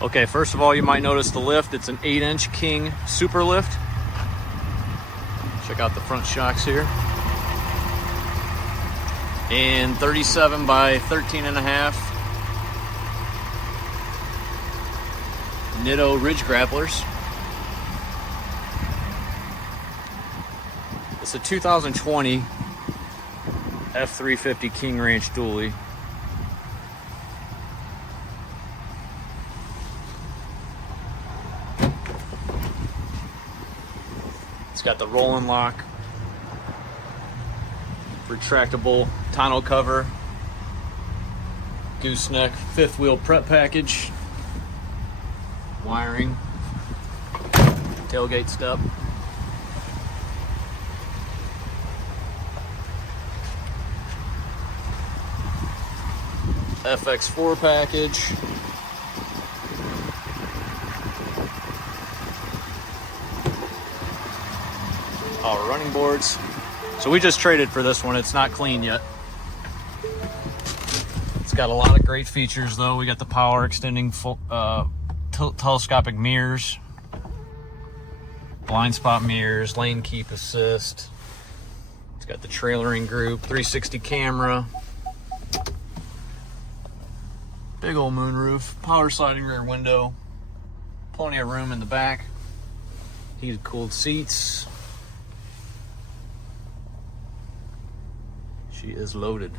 Okay, first of all, you might notice the lift. It's an 8-inch King Super Lift. Check out the front shocks here. And 37 by 13.5 Nitto ridge grapplers. It's a 2020 F-350 King Ranch dually. It's got the rolling lock, retractable tonneau cover, gooseneck fifth wheel prep package, wiring, tailgate step, FX4 package, our running boards. So we just traded for this one. It's not clean yet. It's got a lot of great features though. We got the power extending full, telescopic mirrors, blind spot mirrors, lane keep assist. It's got the trailering group, 360 camera, big old moonroof, power sliding rear window, plenty of room in the back, heated cooled seats. She is loaded.